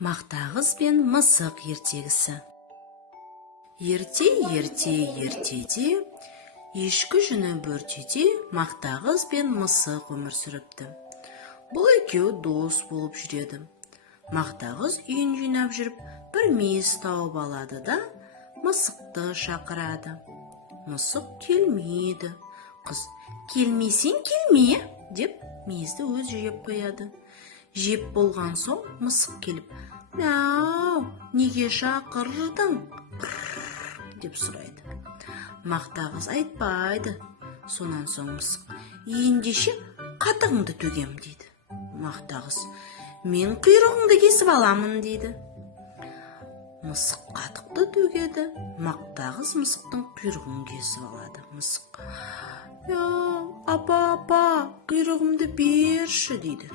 Мақтағыз бен мысық ертегісі. Ертеде, ешкі жүні бөртеде Мақтағыз бен мысық өмір сүріпті. Бұл екеуі дос болып жүреді. Мақтағыз үйін жинап жүріп, бір мейіз тауып алады да, мысықты шақырады. Мысық келмейді. Қыз, келмесең келме, деп мейізді өз жеп қояды. Жеп болған соң мысық келіп, «Мяу, неге шақырдың?» деп сұрайды. Мақтағыз айтпайды. Сонан соң мысық, «Ендеше қатығыңды төгем» дейді. Мақтағыз, «Мен құйрығыңды кесіп аламын» дейді. Мысық қатықты төгеді. Мақтағыз мысықтың құйрығын кесіп алады. Мысық, апа, құйрығымды берші» дейді.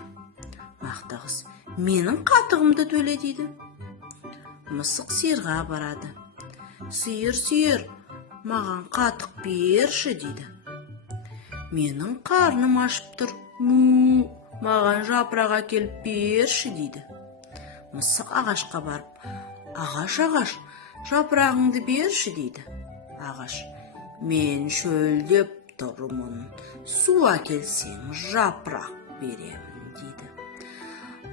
Мақтағыз, «Менің қатығымды төле» дейді. Мысық сиырға барады. Сиыр, маған қатық берші» дейді. «Менің қарным ашып тұр, маған жапырақ әкеліп берші» дейді. Мысық ағашқа барып, ағаш, жапырағыңды берші» дейді. Ағаш, «Мен шөлдеп тұрмын, су әкелсең жапырақ беремін» дейді.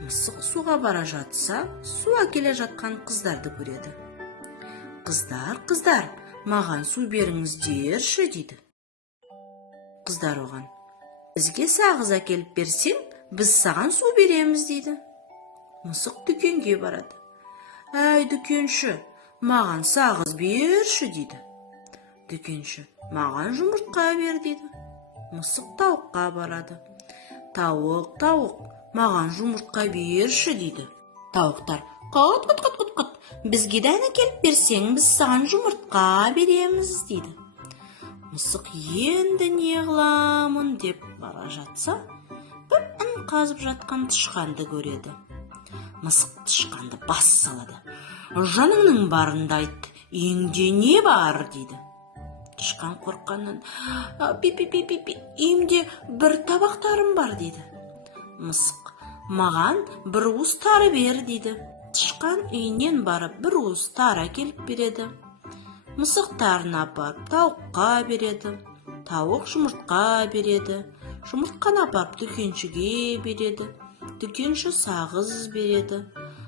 Мысық суға бара жатса, су әкеле жатқан қыздарды көреді. Қыздар, маған су беріңіздерші» дейді. Қыздар оған, «Бізге сағыз әкеліп берсең, біз саған су береміз» дейді. Мысық дүкенге барады. «Әй, дүкенші, маған сағыз берші» дейді. Дүкенші, «Маған жұмыртқа бер» дейді. Мысық тауыққа барады. Тауық, маған жұмыртқа берші» дейді. Тауықтар, «Қыт, бізге дән әкеліп берсең, біз саған жұмыртқа береміз» дейді. Мысық енді не қыламын деп бара жатса, бір ін қазып жатқан тышқанды көреді. Мысық тышқанды бас салады. «Жаныңның барында айт, үйіңде не бар?» дейді. Тышқан қорыққаннан, «Үйімде бір табақтарым бар» дейді. Мысық, «Маған бір уыс тары бер» дейді. Тышқан үйінен барып бір уыс тары әкеліп береді. Мысық тарын апарып тауыққа береді. Тауық жұмыртқа береді. Жұмыртқаны апарып дүкеншіге береді. Дүкенші сағыз береді.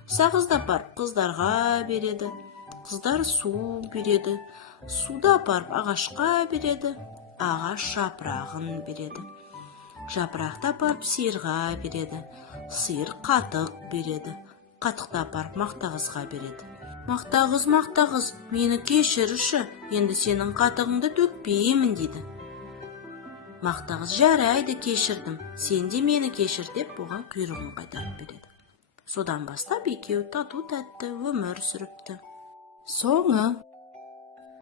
Сағызды апарып қыздарға береді. Қыздар су береді. Суды апарып ағашқа береді. Ағаш жапырағын береді. Жапырақты апарып сиырға береді. Сиыр қатық береді. Қатықты апарып Мақтағызға береді. Мақтағыз, мені кешірші, енді сенің қатығыңды төкпеймін» дейді. Мақтағыз, «Жарайды, кешірдім, сен де мені кешір» деп оған құйрығын қайтарып береді. Содан бастап екеуі тату-тәтті өмір сүріпті. Соңы.